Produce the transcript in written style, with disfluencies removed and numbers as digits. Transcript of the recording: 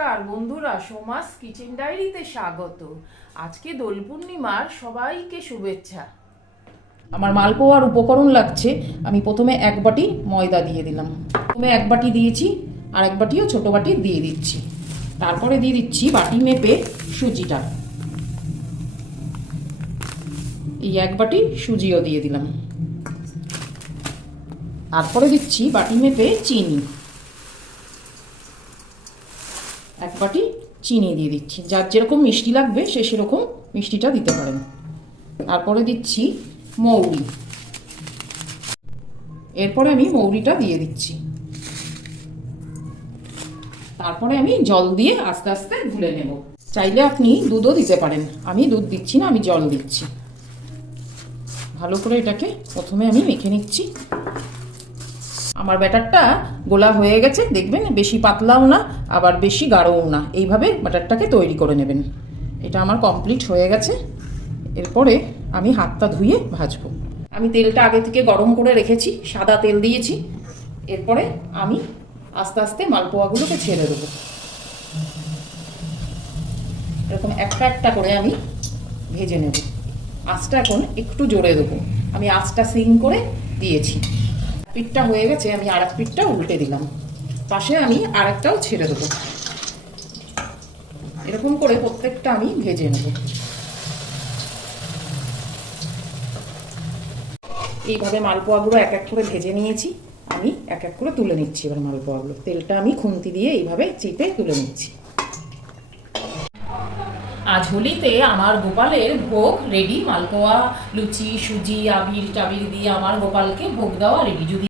নমস্কার বন্ধুরা, সোমাস কিচেন ডায়েরিতে স্বাগত। আজকে দোল পূর্ণিমার সবাইকে শুভেচ্ছা। আমার মালপোয়ার উপকরণ লাগছে, আমি প্রথমে 1 বাটি ময়দা দিয়ে দিলাম। প্রথমে 1 বাটি দিয়েছি, আর 1 বাটিও ছোট বাটি দিয়ে দিচ্ছি। তারপরে দিয়ে দিচ্ছি বাটি মেপে সুজিটা। এই 1 বাটি সুজিও দিয়ে দিলাম। তারপরে দিচ্ছি বাটি মেপে চিনি, 1 বাটি চিনি দিয়ে দিচ্ছি। যার যেরকম মিষ্টি লাগবে সে সেরকম মিষ্টিটা দিতে পারেন। তারপরে দিচ্ছি মৌরি, এরপরে আমি মৌরিটা দিয়ে দিচ্ছি। তারপরে আমি জল দিয়ে আস্তে আস্তে গুলে নেব। চাইলে আপনি দুধও দিতে পারেন, আমি দুধ দিচ্ছি না, আমি জল দিচ্ছি। ভালো করে এটাকে প্রথমে আমি মেখে নিচ্ছি। আমার ব্যাটারটা গোলা হয়ে গেছে, দেখবেন বেশি পাতলাও না আবার বেশি গাঢ়ও না, এইভাবে ব্যাটারটাকে তৈরি করে নেবেন। এটা আমার কমপ্লিট হয়ে গেছে। এরপরে আমি হাতটা ধুয়ে ভাজবো। আমি তেলটা আগে থেকে গরম করে রেখেছি, সাদা তেল দিয়েছি। এরপরে আমি আস্তে আস্তে মালপোয়াগুলোকে ছেড়ে দেবো। এরকম একটা একটা করে আমি ভেজে নেব। আঁচটা এখন একটু জোরে দেবো, আমি আঁচটা সিম করে দিয়েছি। পিঠটা হয়ে গেছে, আমি আর এক পিঠটা উল্টে দিলাম। পাশে আমি আরেকটাও ছেড়ে দেবো। এরকম করে প্রত্যেকটা আমি ভেজে নেব। এইভাবে মালপোয়াগুলো এক এক করে ভেজে নিয়েছি, আমি এক এক করে তুলে নিচ্ছি। এবার মালপোয়াগুলো তেলটা আমি খুন্তি দিয়ে এইভাবে চিপে তুলে নিচ্ছি। আজ হোলিতে আমার গোপালের ভোগ রেডি। মালপোয়া, লুচি, সুজি, আবির টাবির দিয়ে আমার গোপালকে ভোগ দেওয়া রেডি। যদি